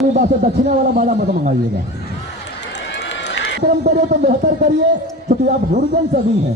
बात से दक्षिणा वाला बाड़ा मत मंगाइएगा। कर्म करिए तो बेहतर करिए, क्योंकि आप गुरुजन सभी हैं।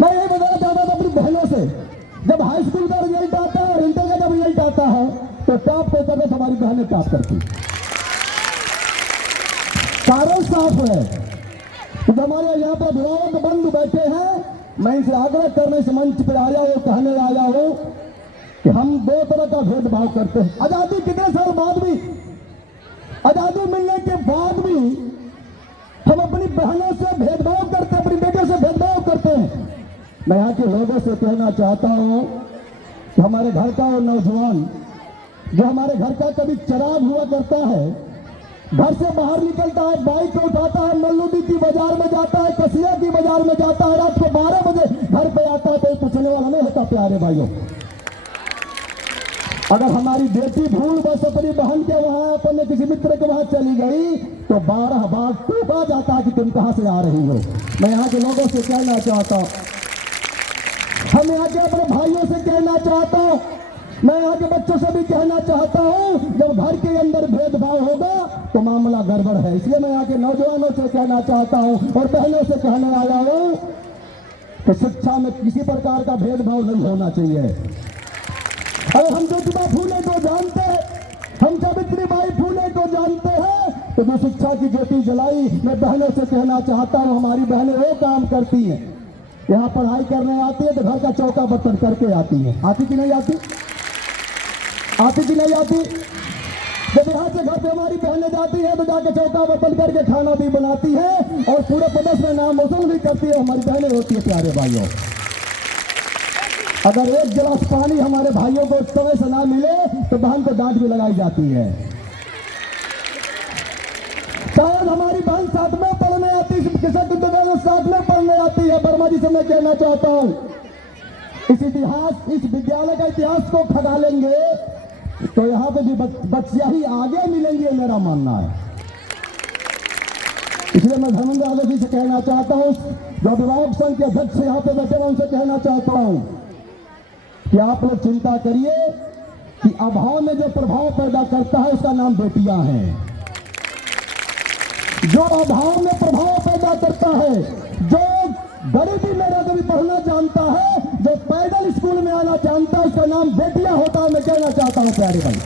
मैं यही बताना चाहता था अपनी बहनों से, जब हाई स्कूल का रिजल्ट आता है और इंटर का जब रिजल्ट आता है तो टॉप पेपर में हमारी बहनें टॉप करती। कारण साफ है कि हमारे यहाँ पर अभिभावक बंधु बैठे हैं। मैं इनसे आग्रह करने इस मंच पर आया हूँ, कहने आया हूँ कि हम दो तरह का भेदभाव करते हैं। आजादी कितने साल बाद भी, आजादी मिलने के बाद भी हम अपनी बहनों से भेदभाव करते हैं, अपनी बेटियों से भेदभाव करते हैं। मैं यहाँ के लोगों से कहना चाहता हूँ कि हमारे घर का वो नौजवान जो हमारे घर का कभी चिराग हुआ करता है, घर से बाहर निकलता है, बाइक को उठाता है, मल्लूडी की बाजार में जाता है, कसिया की बाजार में जाता है, रात को 12 बजे घर पे आता है, कोई पूछने वाला नहीं होता। प्यारे भाइयों, अगर हमारी बेटी भूल बस अपनी बहन के वहां, अपने किसी मित्र के वहां चली गई तो 12 बार टोका जाता है कि तुम कहां से आ रही हो। मैं यहाँ के लोगों से कहना चाहता हूं, हम यहाँ के अपने भाइयों से कहना चाहता हूं, मैं यहाँ के बच्चों से भी कहना चाहता हूं, जब घर के अंदर भेदभाव होगा तो मामला गड़बड़ है। इसलिए मैं यहाँ के नौजवानों से कहना चाहता हूं और बहनों से कहने आया हूं कि शिक्षा में किसी प्रकार का भेदभाव नहीं होना चाहिए। अगर हम ज्योतिबा फूले को जानते हैं, हम सावित्रीबाई फूले को जानते हैं, तो जो शिक्षा की ज्योति जलाई, मैं बहनों से कहना चाहता हूं, हमारी बहनें वो काम करती हैं, यहाँ पढ़ाई करने आती है तो घर का चौका बर्तन करके आती है। आती कि नहीं आती? आती कि नहीं आती? जब यहाँ से घर पे हमारी बहनें जाती है तो जाके चौका बर्तन करके खाना भी बनाती है और पूरे प्रदेश में नाम रोशन भी करती है। हमारी बहनें होती है। प्यारे भाइयों, अगर एक गिलास पानी हमारे भाइयों को समय से ना मिले तो बहन को डांट भी लगाई जाती है। शायद हमारी बहन साथ में पढ़ने आती है, साथ में पढ़ने आती है। वर्मा जी से मैं कहना चाहता हूं, इस इतिहास, इस विद्यालय का इतिहास को खगा लेंगे तो यहाँ पे भी बच्चियां ही आगे मिलेंगी, मेरा मानना है। इसलिए मैं धर्मेंद्र यादव जी से कहना चाहता हूं, जो अभिभावक संघ के अध्यक्ष यहाँ पे बैठे, उनसे कहना चाहता हूं कि आप लोग चिंता करिए कि अभाव में जो प्रभाव पैदा करता है उसका नाम बेटियां हैं। जो अभाव में प्रभाव पैदा करता है, जो गरीबी में रहकर भी पढ़ना जानता है, जो पैदल स्कूल में आना जानता है, उसका नाम बेटियां होता है। मैं कहना चाहता हूं प्यारे भाई,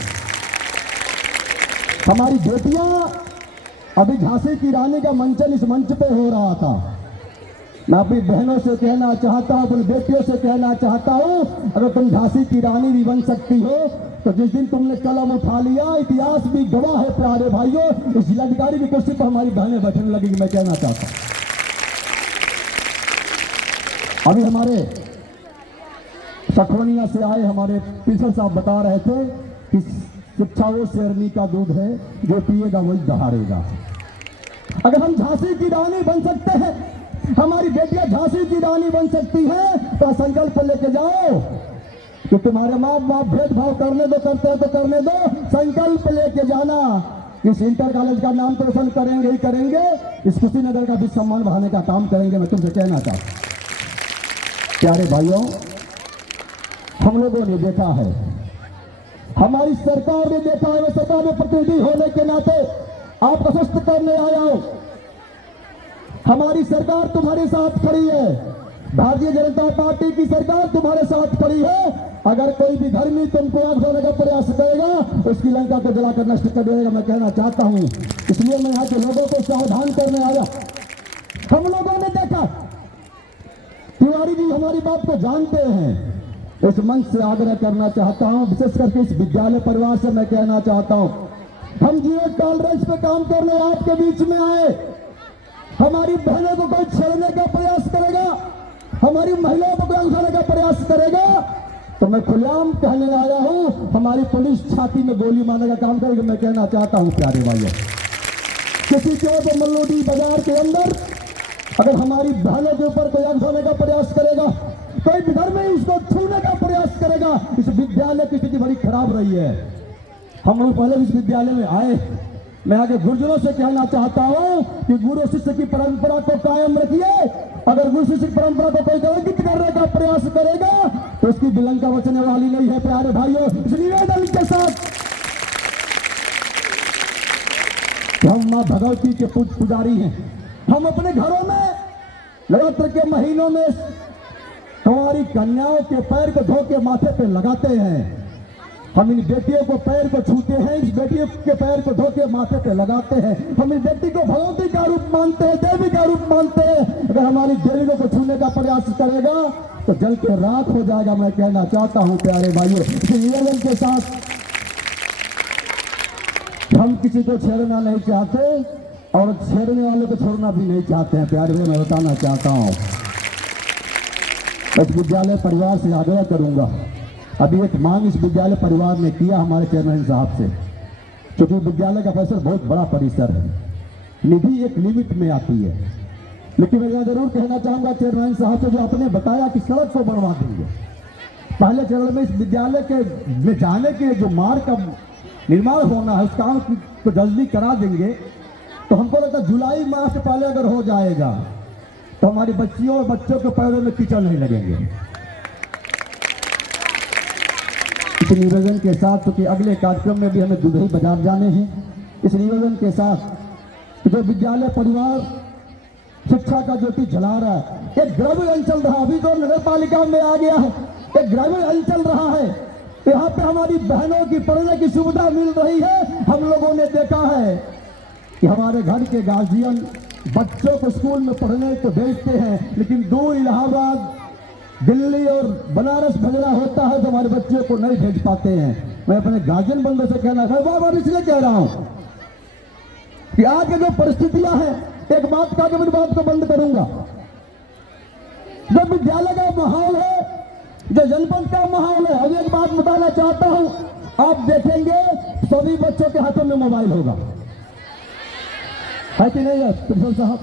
हमारी बेटियां, अभी झांसी की रानी का मंचन इस मंच पे हो रहा था। मैं अपनी बहनों से कहना चाहता हूं, अपनी बेटियों से कहना चाहता हूं, अगर तुम झांसी की रानी भी बन सकती हो तो जिस दिन तुमने कलम उठा लिया, इतिहास भी गवाह है प्यारे भाइयों, इस जिलाधिकारी की कुर्सी पर हमारी बहनें बैठने लगेगी। मैं कहना चाहता हूं, अभी हमारे सखोनिया से आए हमारे प्रिंसिपल साहब बता रहे थे कि शिक्षा वो शेरनी का दूध है, जो पिएगा वही दहाड़ेगा। अगर हम झांसी की रानी बन सकते हैं, हमारी बेटियां झांसी की रानी बन सकती है, तो संकल्प लेके जाओ कि तुम्हारे माँ बाप भेदभाव करने दो, करते हैं तो करने दो। संकल्प लेके जाना, इस इंटर कॉलेज का नाम तो रोशन करेंगे ही करेंगे, इस कुशीनगर का भी सम्मान बढ़ाने का काम करेंगे। मैं तुमसे कहना चाहता हूं प्यारे भाइयों, हम लोगों ने देखा है, हमारी सरकार ने देखा है, मैं सरकार में प्रतिनिधि होने के नाते आपको स्वस्थ करने आया हूं। हमारी सरकार तुम्हारे साथ खड़ी है, भारतीय जनता पार्टी की सरकार तुम्हारे साथ खड़ी है। अगर कोई भी धर्मी तुमको आग लगाने का प्रयास करेगा, उसकी लंका को जलाकर नष्ट कर देगा। मैं कहना चाहता हूं, इसलिए मैं यहाँ के लोगों को सावधान करने आया। हम लोगों ने देखा, तिवारी जी हमारी बात को जानते हैं। इस मंच से आग्रह करना चाहता हूं, विशेष करके इस विद्यालय परिवार से मैं कहना चाहता हूं, हम जीरो टॉलरेंस पे काम करने आपके बीच में आए। हमारी बहनों को कोई छेड़ने का प्रयास करेगा, हमारी महिलाओं को कोई उठाने का प्रयास करेगा, तो मैं खुलेआम कहने आया हूं, हमारी पुलिस छाती में गोली मारने का काम करेगी। मैं कहना चाहता हूं प्यारे भाइयों, किसी के ऊपर मल्लूडी बाजार के अंदर अगर हमारी बहनों के ऊपर कोई आग उठाने का प्रयास करेगा, कोई भी घर में इसको छूने का प्रयास करेगा, इस विद्यालय की स्थिति बड़ी खराब रही है। हम लोग पहले इस विद्यालय में आए, मैं आगे गुरुजनों से कहना चाहता हूं कि गुरु शिष्य की परंपरा को कायम रखिए। अगर गुरु शिष्य की परंपरा को कोई कलंकित करने का प्रयास करेगा तो उसकी विलंका बचने वाली नहीं है। प्यारे भाइयों, इस निवेदन के साथ कि हम माँ भगवती के पुजारी हैं। हम अपने घरों में नवरात्र के महीनों में हमारी कन्याओं के पैर को धो के माथे पे लगाते हैं। हम इन बेटियों को पैर को छूते हैं, इस बेटियों के पैर को धो के माथे पे लगाते हैं। हम इस बेटी को भगवती का रूप मानते हैं, देवी का रूप मानते हैं। अगर हमारी देवी को छूने का प्रयास करेगा तो जल के राख हो जाएगा। मैं कहना चाहता हूं प्यारे भाइयों, निवेदन के साथ हम किसी को छेड़ना नहीं चाहते और छेड़ने वाले को छोड़ना भी नहीं चाहते हैं। प्यारे भाई, मैं बताना चाहता हूं, इस विद्यालय परिवार से आग्रह करूंगा, अभी एक मांग इस विद्यालय परिवार ने किया हमारे चेयरमैन साहब से, क्योंकि विद्यालय का परिसर बहुत बड़ा परिसर है, निधि एक लिमिट में आती है। लेकिन मैं जरूर कहना चाहूंगा चेयरमैन साहब से, जो आपने बताया कि सड़क को बनवा देंगे, पहले चरण में इस विद्यालय के में जाने के जो मार्ग का निर्माण होना है उस काम को जल्दी करा देंगे, तो हमको लगता है जुलाई माह से पहले अगर हो जाएगा तो हमारी बच्चियों और बच्चों के पैरों में कीचड़ नहीं लगेंगे। इस निवेदन के साथ, क्योंकि अगले कार्यक्रम में भी हमें दुधई बाजार जाने हैं, इस निवेदन के साथ जो विद्यालय परिवार शिक्षा का ज्योति जला रहा है, एक ग्रामीण अंचल रहा, अभी तो नगर पालिका में आ गया है, एक ग्रामीण अंचल रहा है, यहाँ पे हमारी बहनों की पढ़ने की सुविधा मिल रही है। हम लोगों ने देखा है कि हमारे घर के गार्जियन बच्चों को स्कूल में पढ़ने को भेजते हैं, लेकिन दूर इलाहाबाद, दिल्ली और बनारस भेजना होता है तो हमारे बच्चों को नहीं भेज पाते हैं। मैं अपने गार्जियन बंदों से कहना है, बार इसलिए कह रहा हूं कि आज की जो परिस्थितियां हैं, एक बात का मैं बात को बंद करूंगा, जो विद्यालय का माहौल है, जो जनपद का माहौल है, अभी एक बात बताना चाहता हूं, आप देखेंगे सभी बच्चों के हाथों में मोबाइल होगा, है कि नहीं है प्रिंसिपल साहब?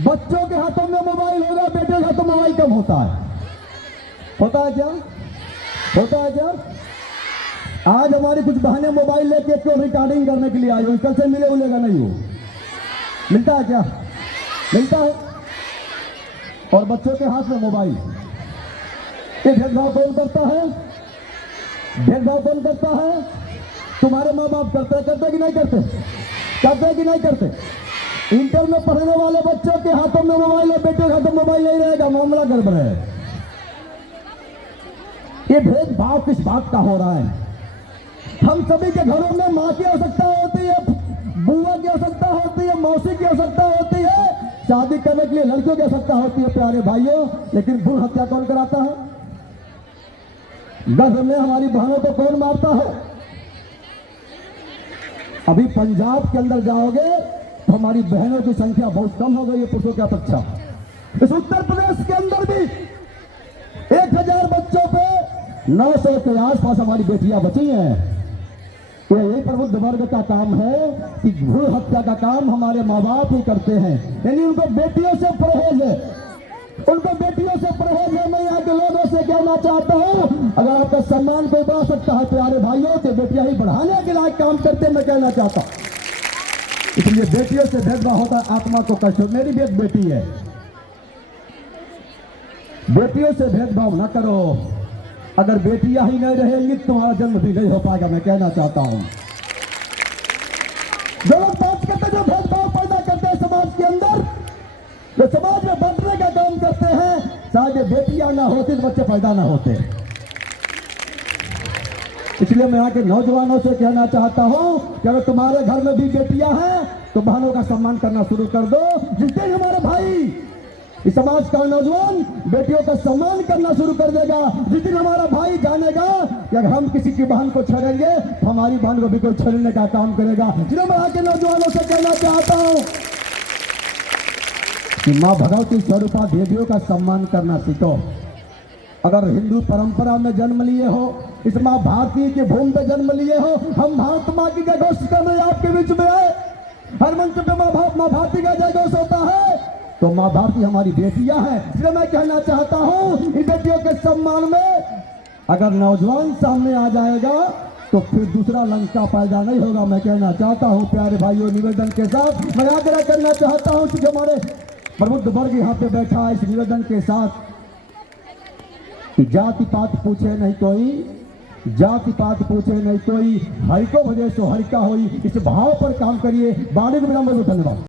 बच्चों के हाथों में मोबाइल होगा, बेटे के हाथों में मोबाइल कम होता है। होता है क्या? होता है क्या? आज हमारी कुछ बहनें मोबाइल लेके क्यों रिकॉर्डिंग करने के लिए आई हो, कल से मिले उलेगा नहीं हो, मिलता है क्या? मिलता है। और बच्चों के हाथ में मोबाइल, ये भेदभाव कौन करता है? भेदभाव कौन करता है? तुम्हारे माँ बाप करते कि नहीं करते? करते कि नहीं करते? इंटर में पढ़ने वाले बच्चों के हाथों में मोबाइल है, बेटे के हाथों में मोबाइल नहीं रहेगा, मामला गड़बड़ है। ये भेदभाव किस बात का हो रहा है? हम सभी के घरों में माँ की आवश्यकता होती है, बुआ की आवश्यकता होती है, मौसी की आवश्यकता होती है, शादी करने के लिए लड़कियों की आवश्यकता होती है प्यारे भाइयों, लेकिन भ्रूण हत्या कौन कराता है? गर्भ में हमारी बहनों को कौन मारता है? अभी पंजाब के अंदर जाओगे तो हमारी बहनों की संख्या बहुत कम हो गई है पुरुषों की अपेक्षा। इस उत्तर प्रदेश के अंदर भी 1000 बच्चों पे 900 के आसपास हमारी बेटियां बची हैं। तो यही प्रबुद्ध वर्ग का काम है कि भ्रूण हत्या का काम हमारे माँ बाप ही करते हैं, यानी उनको बेटियों से परहेज है, उनको बेटियों से परहेज है। मैं यहाँ के लोगों से कहना चाहता हूँ, अगर आपका सम्मान कोई बढ़ा सकता है प्यारे भाइयों, तो बेटियां ही बढ़ाने के लायक काम करते, मैं कहना चाहता हूँ। इसलिए बेटियों से भेदभाव होता है, आत्मा को कष्ट। मेरी भी एक बेटी है, बेटियों से भेदभाव न करो। अगर बेटियां ही नहीं रहेंगी तुम्हारा जन्म भी नहीं हो पाएगा, मैं कहना चाहता हूं। जो लोग बात करते, जो भेदभाव पैदा करते हैं समाज के अंदर, जो समाज में बांटने का काम करते हैं, शायद बेटियां ना होती तो बच्चे पैदा ना होते। इसलिए मैं यहाँ के नौजवानों से कहना चाहता हूं कि अगर तुम्हारे घर में भी बेटियां हैं तो बहनों का सम्मान करना शुरू कर दो। जिस दिन हमारे भाई, इस समाज का नौजवान बेटियों का सम्मान करना शुरू कर देगा, जिस दिन हमारा भाई जानेगा कि अगर हम किसी की बहन को छेड़ेंगे तो हमारी बहन को भी कोई छेड़ने का काम करेगा। इसलिए मैं यहाँ के नौजवानों से कहना चाहता हूं कि माँ भगवती स्वरूपा देवियों का सम्मान करना सीखो। अगर हिंदू परंपरा में जन्म लिए हो, इस माँ भारती की भूमि पे जन्म लिए हो, हम भारत माँ की जय घोष करने आपके बीच में आए। हर मंच पे माँ भारती का जय घोष होता है, तो माँ भारती हमारी बेटियां हैं। इसलिए मैं कहना चाहता हूं, इन बेटियों के सम्मान में अगर नौजवान सामने आ जाएगा तो फिर दूसरा लंका पैदा नहीं होगा। मैं कहना चाहता हूं प्यारे भाइयों, निवेदन के साथ मैं आग्रह करना चाहता हूं कि हमारे प्रबुद्ध वर्ग यहाँ पे बैठा है, इस निवेदन के साथ कि जाति पात पूछे नहीं कोई, जाति पात पूछे नहीं कोई, हरि को भजे सो हरि का होई। इस भाव पर काम करिए। बाड़ी में धन्यवाद।